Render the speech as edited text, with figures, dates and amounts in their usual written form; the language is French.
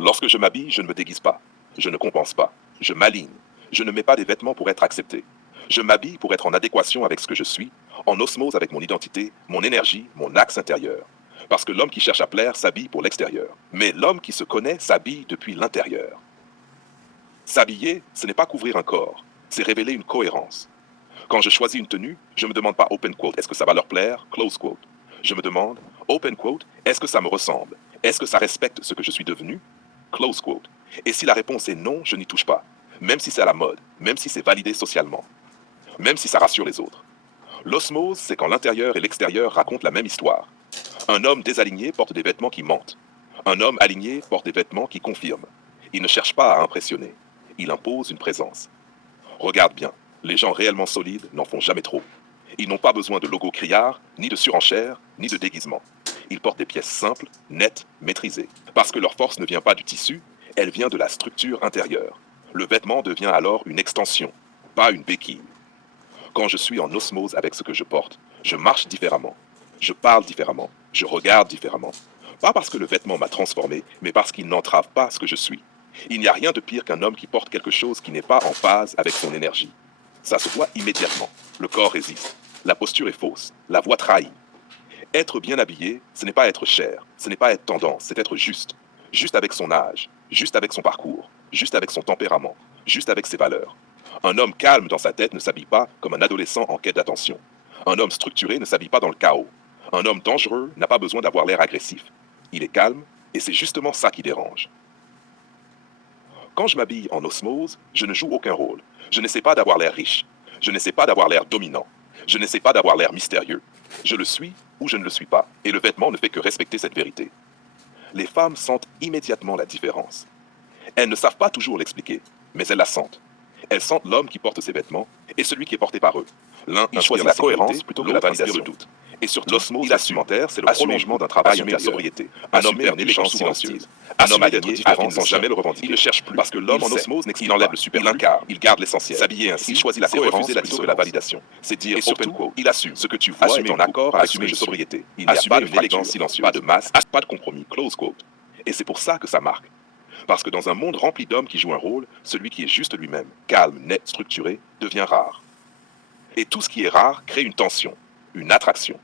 Lorsque je m'habille, je ne me déguise pas. Je ne compense pas. Je m'aligne. Je ne mets pas des vêtements pour être accepté. Je m'habille pour être en adéquation avec ce que je suis, en osmose avec mon identité, mon énergie, mon axe intérieur. Parce que l'homme qui cherche à plaire s'habille pour l'extérieur. Mais l'homme qui se connaît s'habille depuis l'intérieur. S'habiller, ce n'est pas couvrir un corps, c'est révéler une cohérence. Quand je choisis une tenue, je ne me demande pas open quote, est-ce que ça va leur plaire, close quote. Je me demande, open quote, est-ce que ça me ressemble? Est-ce que ça respecte ce que je suis devenu? Close quote. Et si la réponse est non, je n'y touche pas. Même si c'est à la mode, même si c'est validé socialement, même si ça rassure les autres. L'osmose, c'est quand l'intérieur et l'extérieur racontent la même histoire. Un homme désaligné porte des vêtements qui mentent. Un homme aligné porte des vêtements qui confirment. Il ne cherche pas à impressionner. Il impose une présence. Regarde bien, les gens réellement solides n'en font jamais trop. Ils n'ont pas besoin de logos criards, ni de surenchères, ni de déguisements. Ils portent des pièces simples, nettes, maîtrisées. Parce que leur force ne vient pas du tissu, elle vient de la structure intérieure. Le vêtement devient alors une extension, pas une béquille. Quand je suis en osmose avec ce que je porte, je marche différemment. Je parle différemment. Je regarde différemment. Pas parce que le vêtement m'a transformé, mais parce qu'il n'entrave pas ce que je suis. Il n'y a rien de pire qu'un homme qui porte quelque chose qui n'est pas en phase avec son énergie. Ça se voit immédiatement. Le corps résiste. La posture est fausse. La voix trahit. Être bien habillé, ce n'est pas être cher. Ce n'est pas être tendance. C'est être juste. Juste avec son âge. Juste avec son parcours. Juste avec son tempérament. Juste avec ses valeurs. Un homme calme dans sa tête ne s'habille pas comme un adolescent en quête d'attention. Un homme structuré ne s'habille pas dans le chaos. Un homme dangereux n'a pas besoin d'avoir l'air agressif. Il est calme et c'est justement ça qui dérange. Quand je m'habille en osmose, je ne joue aucun rôle. Je n'essaie pas d'avoir l'air riche. Je n'essaie pas d'avoir l'air dominant. Je n'essaie pas d'avoir l'air mystérieux. Je le suis ou je ne le suis pas. Et le vêtement ne fait que respecter cette vérité. Les femmes sentent immédiatement la différence. Elles ne savent pas toujours l'expliquer, mais elles la sentent. Elles sentent l'homme qui porte ses vêtements et celui qui est porté par eux. L'un choisit la cohérence plutôt que la validation. Le doute. Et surtout, l'osmose supplémentaire, c'est le prolongement d'un travail intérieur. La sobriété. Un homme perd une élégance silencieuse. Un homme aligné différent sans jamais le revendiquer. Il ne cherche plus. Parce que l'homme en osmose n'explique pas. Il enlève le super. Il incarne. Il garde l'essentiel. S'habiller ainsi, il choisit la cohérence plutôt que la validation. C'est dire et surtout, il assume. Ce que tu vois est en accord avec ce que je suis. Sobriété. Il n'y a pas une élégance silencieuse. Pas de masque, pas de compromis. Close quote. Et c'est pour ça que ça marque. Parce que dans un monde rempli d'hommes qui jouent un rôle, celui qui est juste lui-même, calme, net, structuré, devient rare. Et tout ce qui est rare crée une tension, une attraction.